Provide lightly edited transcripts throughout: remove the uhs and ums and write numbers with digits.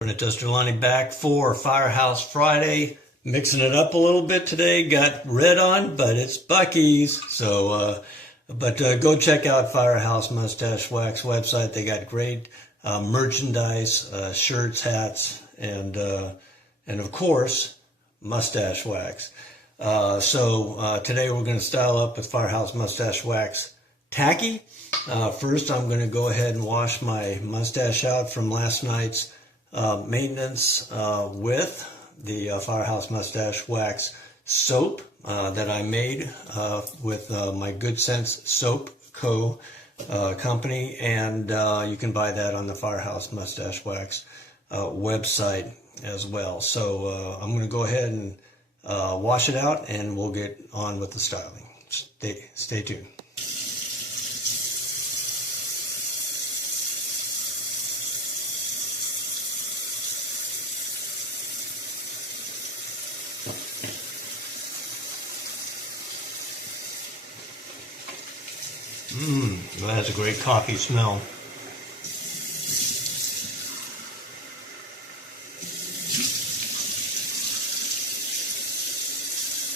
Dusty Lonny back for Firehouse Friday. Mixing it up a little bit today. Got red on, but it's Buc-ee's. So, go check out Firehouse Mustache Wax website. They got great merchandise, shirts, hats, and of course, mustache wax. Today we're going to style up with Firehouse Mustache Wax Tacky. First, I'm going to go ahead and wash my mustache out from last night's maintenance with the Firehouse Mustache Wax soap that I made with my Good Sense Soap Co. company, and you can buy that on the Firehouse Mustache Wax website as well. So I'm going to go ahead and wash it out, and we'll get on with the styling. Stay tuned. That has a great coffee smell.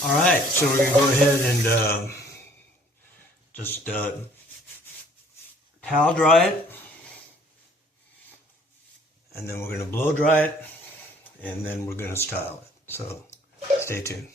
All right, so we're going to go ahead and just towel dry it, and then we're going to blow dry it, and then we're going to style it. So stay tuned.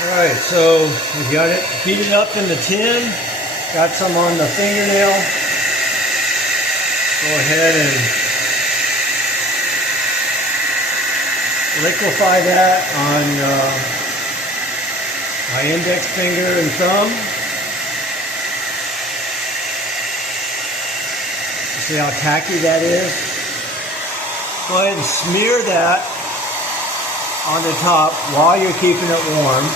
Alright, so we got it heated up in the tin, got some on the fingernail. Go ahead and liquefy that on my index finger and thumb. See how tacky that is? Go ahead and smear that on the top while you're keeping it warm.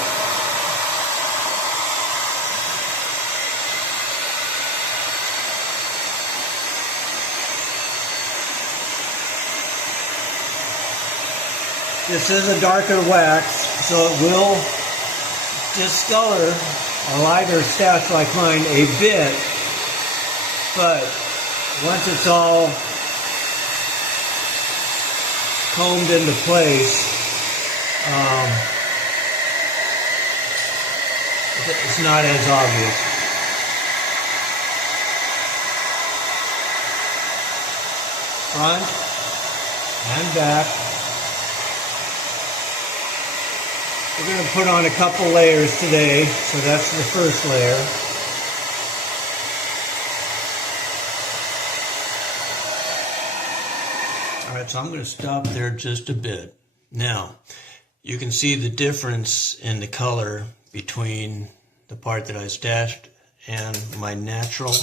This is a darker wax, so it will discolor a lighter stache like mine a bit, but once it's all combed into place, it's not as obvious. Front and back. We're going to put on a couple layers today, so that's the first layer. Alright, so I'm going to stop there just a bit. Now, you can see the difference in the color between the part that I stashed and my natural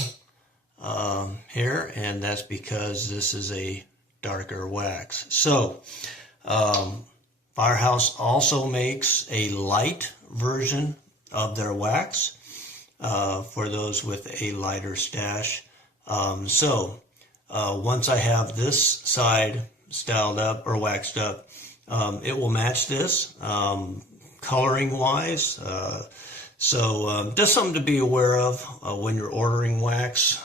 hair, and that's because this is a darker wax. So, Firehouse also makes a light version of their wax for those with a lighter stache. Once I have this side styled up or waxed up, it will match this coloring wise. Just something to be aware of when you're ordering wax.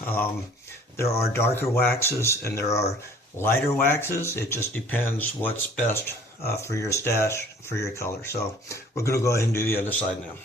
There are darker waxes and there are lighter waxes. It just depends what's best for your stache, for your color. So we're going to go ahead and do the other side now.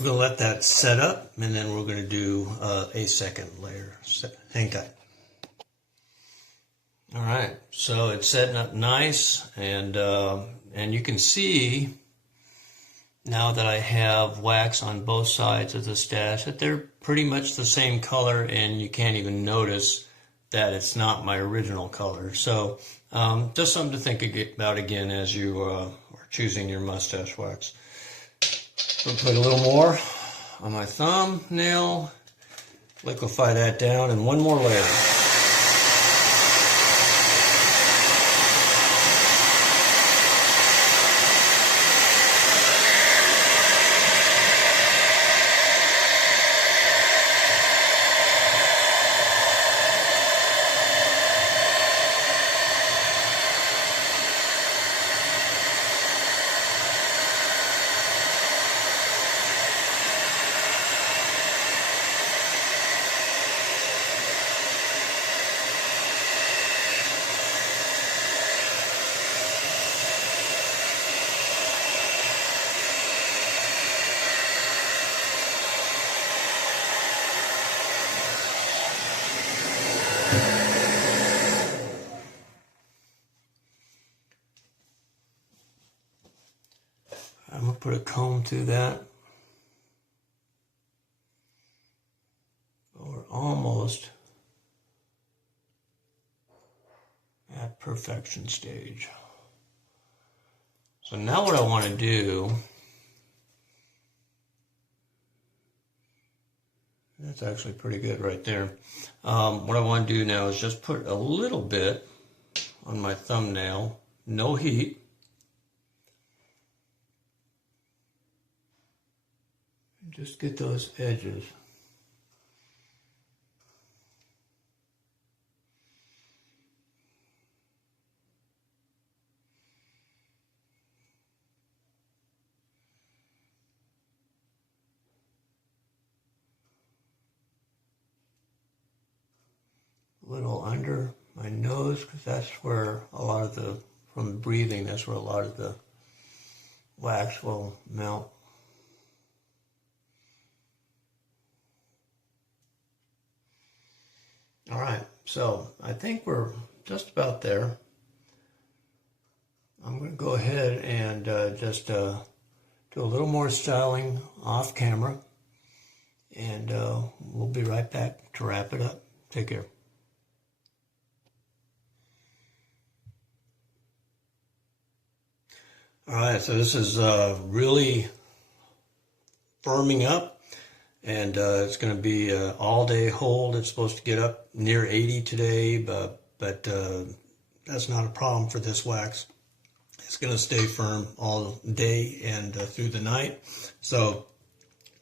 We're going to let that set up, and then we're going to do a second layer. Hang tight. All right, so it's setting up nice, and you can see now that I have wax on both sides of the stash that they're pretty much the same color, and you can't even notice that it's not my original color. So just something to think about again as you are choosing your mustache wax. I'll put a little more on my thumbnail, liquefy that down, and one more layer. I'm going to put a comb through that. We're almost at perfection stage. So now what I want to do, that's actually pretty good right there. What I want to do now is just put a little bit on my thumbnail, no heat. Just get those edges. A little under my nose, because that's where a lot of the, from breathing, that's where a lot of the wax will melt. All right, so I think we're just about there. I'm going to go ahead and just do a little more styling off camera, and we'll be right back to wrap it up. Take care. All right, so this is really firming up. And it's going to be an all-day hold. It's supposed to get up near 80 today, but that's not a problem for this wax. It's going to stay firm all day and through the night. So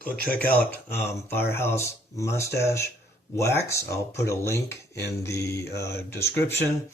go check out Firehouse Mustache Wax. I'll put a link in the description.